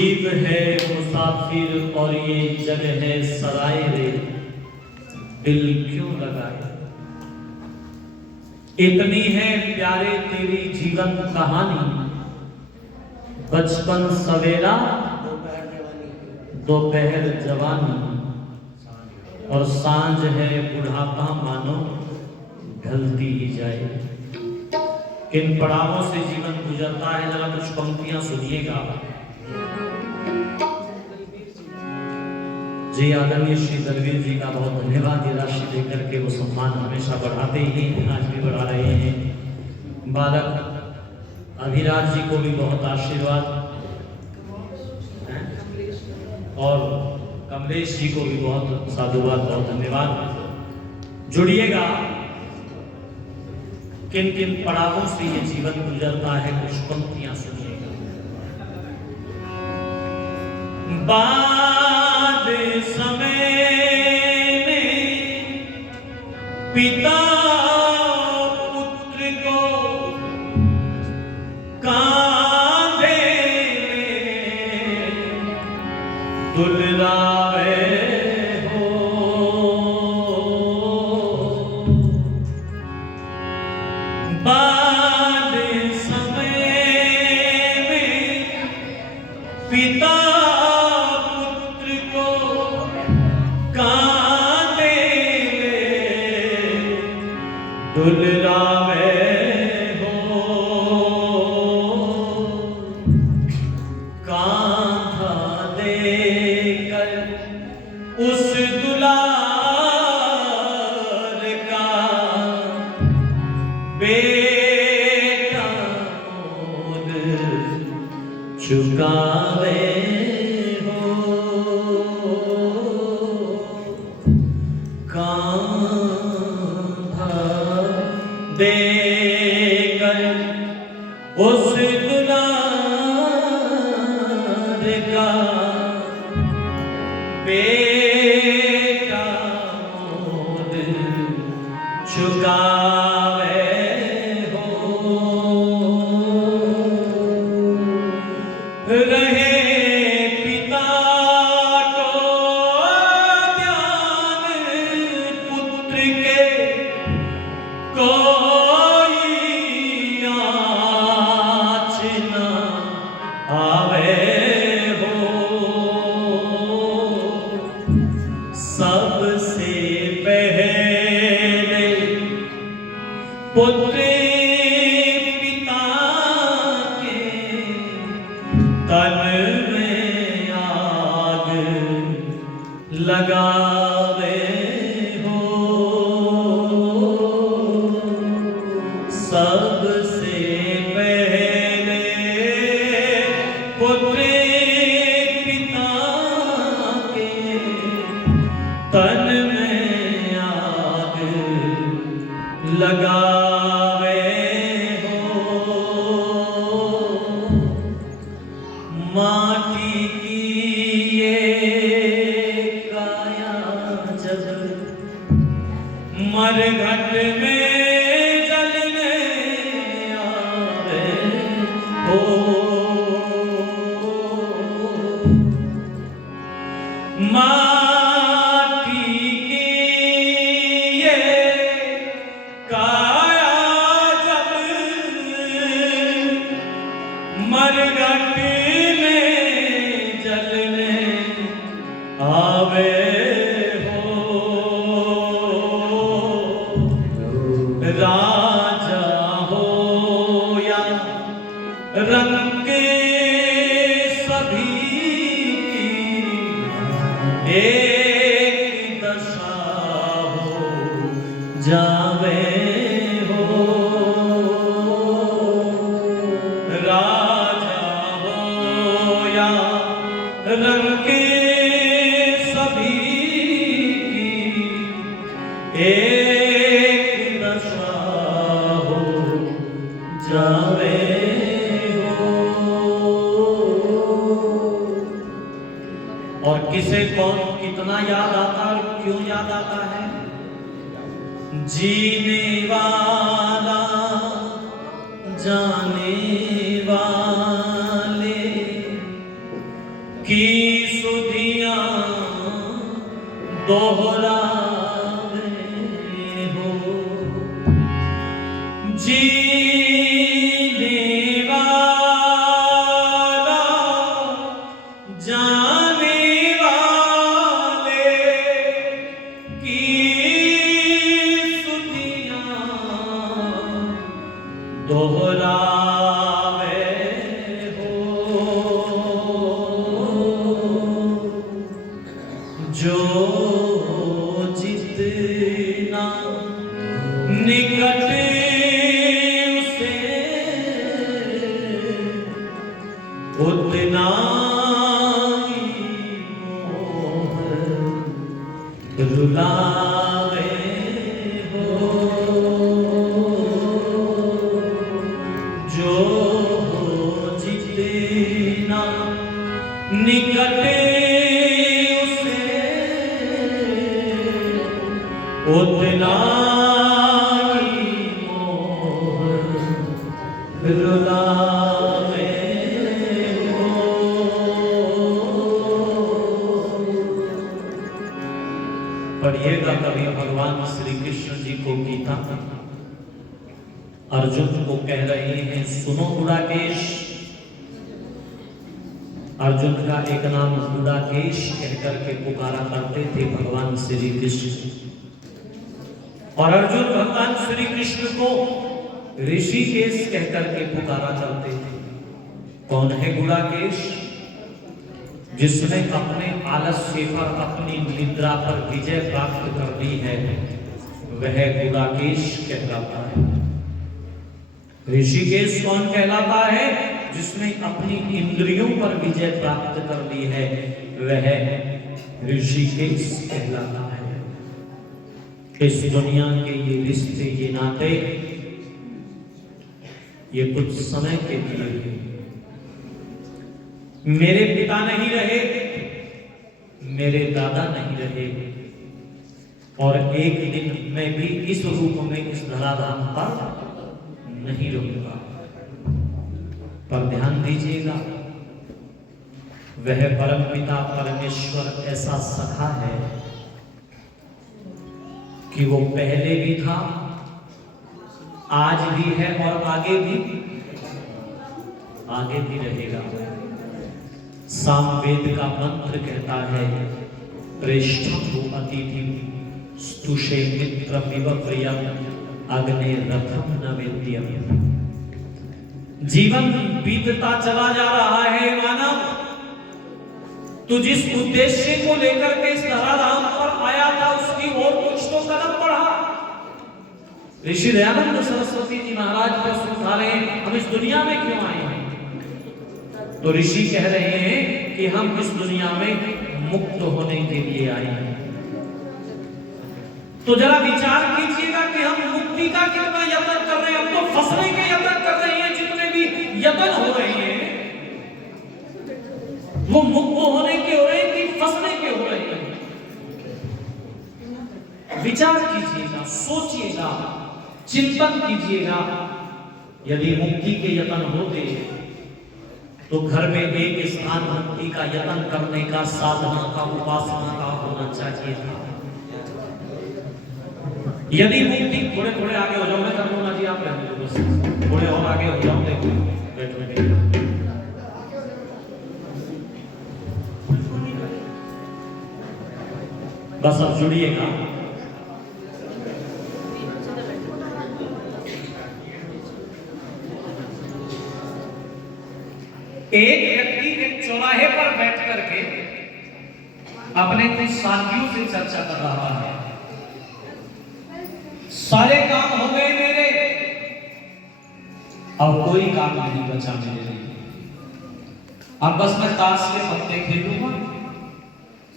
जीव है मुसाफिर और ये जग है सराय रे, दिल क्यों लगाए। इतनी है प्यारे तेरी जीवन कहानी, बचपन सवेरा दोपहर जवानी, और सांझ है बुढ़ापा मानो ढलती ही जाए। किन पड़ावों से जीवन गुजरता है, जरा कुछ पंक्तियां सुनिएगा। जी आदरणीय श्री दलवीर जी का बहुत धन्यवाद। ये राशि देकर के वो सम्मान हमेशा बढ़ाते ही हैं, आज भी बढ़ा रहे हैं। बालक अभिराज जी को भी बहुत आशीर्वाद, और कमलेश जी को भी बहुत साधुवाद, बहुत धन्यवाद। जुड़िएगा। किन किन पड़ावों से ये जीवन गुजरता है, कुछ पंक्तियां सुनिएगा। बाद समय में पिता पुत्र को कांधे में दुलारे हो, बाद समय में पिता पुत्र को कांधे में दुलारे हो, कांधा देकर उस दुलार का बेटा मोल चुकावे हो, कांधा देकर उस दुलार का बेटा मोल चुकावे हो। रहे पिता को ध्यान पुत्र के, कोई आँच न आवे हो। सबसे पहले पुत्र पिता के तन में आग लगावे हो। सबसे पहले पुत्र पिता के तन में आग लगावे हो। माटी की ये काया जब मरघट में जलने आवे हो। माटी की ये काया जब मरघट में जलने आवे हो। राजा हो या रंग सभी की एक दशा हो जावे हो। राजा हो या रंग सभी की एक दशा हो जावे हो। और किसे कौन कितना याद आता है, क्यों याद आता है। जीने वाला जाने वाले जीने वाला जाने वाले की स्तुतियां दोहरावे हो, जो जितना निकट उसे उतना ही मोह रुलावे हो, जो जितना निकट उसे उतना ही मोह रुलावे हो। पढ़िएगा कभी भगवान श्री कृष्ण जी को गीता, अर्जुन को कह रहे हैं सुनो गुड़ाकेश। अर्जुन का एक नाम गुड़ाकेश कहकर के पुकारा करते थे भगवान श्री कृष्ण, और अर्जुन भगवान श्री कृष्ण को ऋषिकेश कहकर के पुकारा करते थे। कौन है गुड़ाकेश? जिसने अपने आलस्य पर, अपनी निद्रा पर विजय प्राप्त कर ली है, वह गुड़ाकेश कहलाता है। ऋषिकेश कौन कहलाता है? जिसने अपनी इंद्रियों पर विजय प्राप्त कर ली है, वह ऋषिकेश कहलाता है। इस दुनिया के ये रिश्ते, ये नाते, ये कुछ समय के लिए हैं। मेरे पिता नहीं रहे, मेरे दादा नहीं रहे, और एक दिन मैं भी इस रूप में इस धराधाम पर नहीं रहूंगा। पर ध्यान दीजिएगा, वह परमपिता परमेश्वर ऐसा सखा है कि वो पहले भी था, आज भी है और आगे भी रहेगा। सामवेद का मंत्र कहता है प्रेष्ठं अतिथि स्तुषे मित्रमिव प्रियं अग्ने रथम न वेद्यम। जीवन बीतता चला जा रहा है मानव, तू जिस उद्देश्य को लेकर के इस धराधाम पर आया था उसकी ओर कुछ तो कदम बढ़ा। ऋषि दयानंद सरस्वती जी महाराज को समझा रहे हैं हम इस दुनिया में क्यों आए हैं। तो ऋषि कह रहे हैं कि हम इस दुनिया में मुक्त होने के लिए आए हैं। तो जरा विचार कीजिएगा कि हम मुक्ति का कितना यत्न कर रहे हैं। हम तो फंसने के यत्न कर रहे हैं, जितने भी यत्न हो रहे हैं वो मुक्त होने के हो रहे हैं कि फंसने के हो रहे हैं। विचार कीजिएगा, सोचिएगा, चिंतन कीजिएगा। यदि मुक्ति के यत्न होते तो घर में एक स्थान मुक्ति का यत्न करने का, साधना का, उपासना का होना चाहिए था। यदि मुक्ति, थोड़े थोड़े आगे हो जाओ, मैं कर लूंगा जी, आप रहने दो बस, थोड़े और आगे हो जाओ। देखो बैठो बस, अब जुड़िएगा। एक व्यक्ति एक चौराहे पर बैठ करके अपने कुछ साथियों से चर्चा कर रहा है। सारे काम हो गए मेरे, अब कोई काम नहीं बचा मेरे लिए। अब बस मैं ताश के पत्ते खेलूंगा,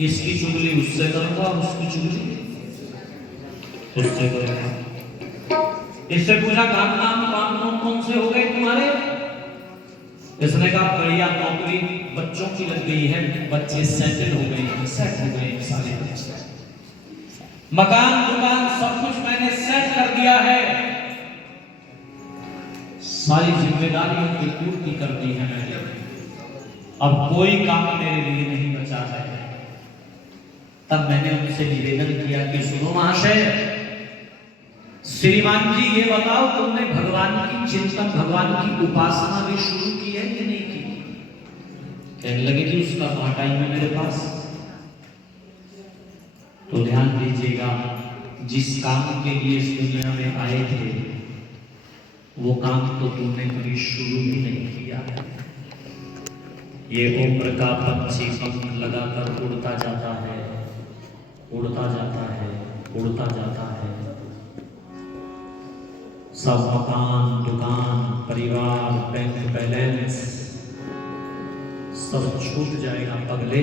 इसकी चुगली उससे करूंगा, उसकी चुगली उससे करूंगा। इससे पूछा काम कौन से हो गए तुम्हारे? इसने कहा बढ़िया नौकरी बच्चों की लग गई है, बच्चे सेटल हो गए हैं, सेट हो गए हैं सारे बच्चे, मकान दुकान सब कुछ मैंने सेट कर दिया है, सारी जिम्मेदारियों की पूर्ति कर दी है मैंने, अब कोई काम मेरे लिए नहीं बचा है। तब मैंने उनसे निवेदन किया कि सुनो महाशय, श्रीमान जी ये बताओ, तुमने भगवान की चिंतन, भगवान की उपासना भी शुरू की है कि नहीं की? कहने लगे कि उसका कहाँ टाइम है मेरे पास। तो ध्यान दीजिएगा, जिस काम के लिए इस दुनिया में आए थे वो काम तो तुमने कभी शुरू ही नहीं किया। ये उम्र का पंछी पंख लगाकर उड़ता जाता है, उड़ता जाता है, उड़ता जाता है। सब मकान, दुकान, परिवार, बैंक बैलेंस सब छूट जाएगा पगले।